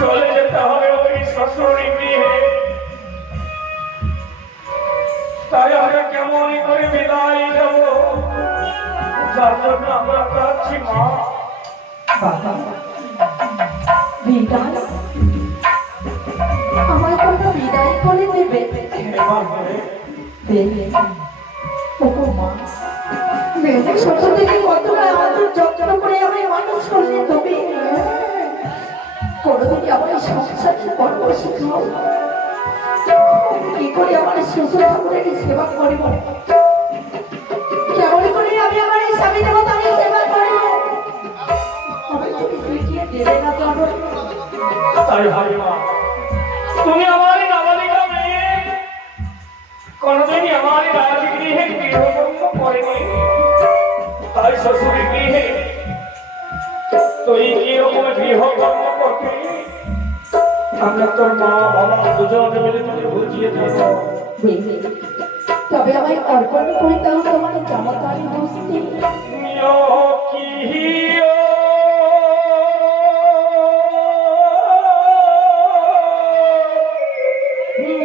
চলে যেতে হবে ওই শ্বশুরি গৃহে। তাই আমরা কেমন করে বিদায় দেব, যার জন্য আমরা কাঁদছি মা। বিদায়? আমার কোনো বিদায় করে দেবে? ছোট থেকে কতটা আদর যত্ন করে আমি মানুষ করলে তুমি কোনোদিনই আমার সংসারে কর্ম শিখাও কি করে আমার শ্বশুর ঠাকুরের সেবা করিব, কেমন করে আমি আমার এই স্বামী দেবতার সেবা করিব আমি তুমি শিখিয়ে দেবে না জানো? তাই হয় মা, তুমি আমার নাবালিকা মেয়ে, কোনদিনই আমার রাজগৃহে গৃহকর্ম করেনি। তাই শ্বশুরি গৃহে তুই কিরকম গৃহকর্ম করতে আমরা তোর মা বাবা দুজনে মিলে তোকে বুঝিয়ে দেব। তবে আমায় অর্পণ করে দাও তোমার জামাতারি বস্তি।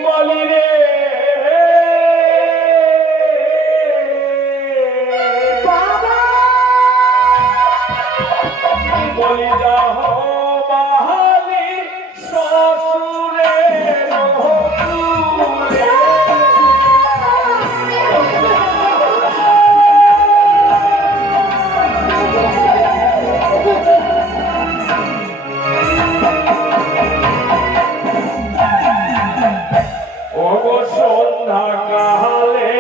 বলি রে বলি যাও বাহালি শ্বশুরে সন্ধ্যা কালে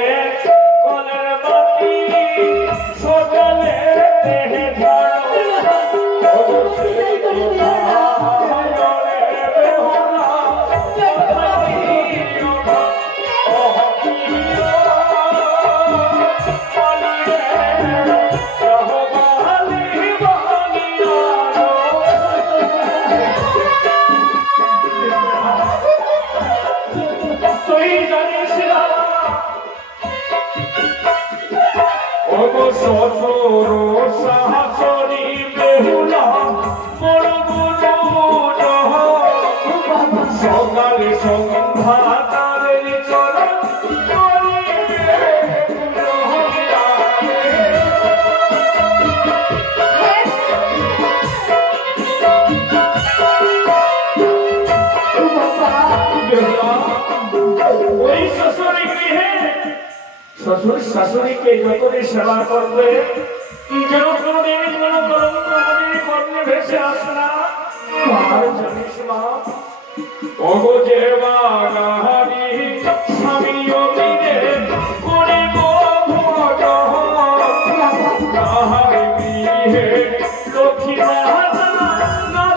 কলের বাতি সকালে দেহে শ্বশুর শাশুড়ি বেহুলা বড় সকালে সন্ধ্যা তাদের চরণ ওই শ্বশুরি গৃহে শ্বশুর শাশুড়িকে যতদিন সেবা করবে যেন কোনোদিন কোনো কলঙ্ক কর্মে ভেসে আসে না। আর জানিস মা, ওগো যে বাগাহারি স্বামী অমিনে করে তাহার গৃহে লক্ষ্মী মাতা না থাকে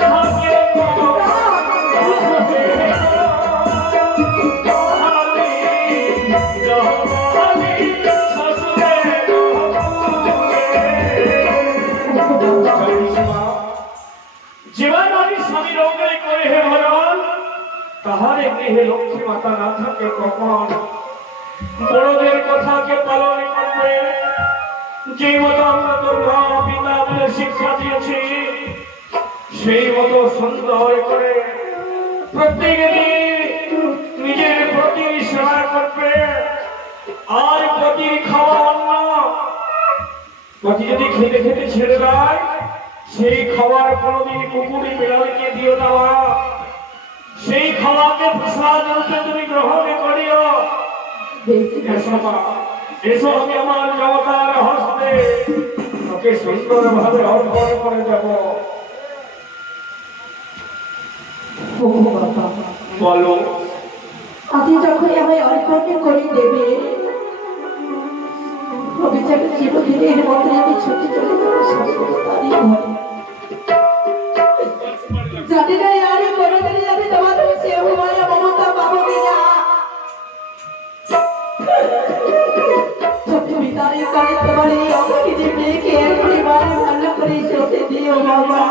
তাহারে গৃহে লক্ষ্মী মাতা না থাকে কখন বড়দের কথাকে পালন করবে। যে মতো আমরা তোর মা পিতা বলে শিক্ষা দিয়েছি সেই মতো সুন্দর করে প্রত্যেকদিন নিজের প্রতি সেবা করবে। আর প্রতির খাওয়া অন্ন প্রতি যদি খেতে খেতে ছেড়ে দেয় সেই খাওয়ার কোনোদিন কুকুরি বিড়ালকে দিয়ে দেওয়া, সেই খাওয়াকে প্রসাদ রূপে তুমি গ্রহণ করিও। এসো আমি আমার জগতার হস্তে তোকে সুন্দর ভাবে অর্পণ করে দেব। বলো আপনি যখন আমায় অর্পণ করে দেবে অভিযানে চিরদিনের মতো আমি ছুটে চলে যাবো শাশুড়ি বাড়ি ঘরে। জানি না আর কোনোদিনই আমি তোমাদের সে অভিমানে মমতা পাবো কিনা। তুমি তাদের কানে তোমার এই অভাগীদের মেয়েকে একবার ভালো করে চোখে দিও বাবা।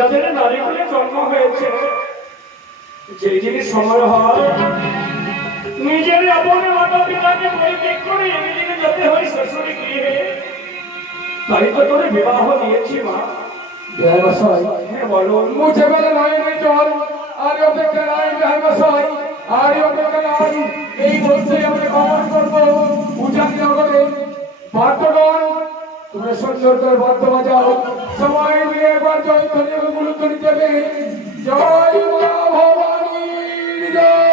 যাদের নারী হলে জন্ম হয়েছে, যে জিনিস সময় হয় নিজের আপন মাতা পিতাকে পরিত্যাগ করে এদিকে যেতে হয় শ্বশুরি গৃহে। তাই তো তোরে বিবাহ দিয়েছি মা। হ্যাঁ বলো। মুছে বেলা নয়নে জল আর অপেক্ষা নাই বিহারবাসাই, আর অপেক্ষা নাই। এই মুহূর্তে আমরা গমন করবো উজানি নগরে। বাদ্যগণ তোমরা সুন্দর করে বাদ্য বাজাও, সবাই মিলে একবার জয় ধ্বনি গুলো ধ্বনি দেবে। জয় মা ভবানী জয়।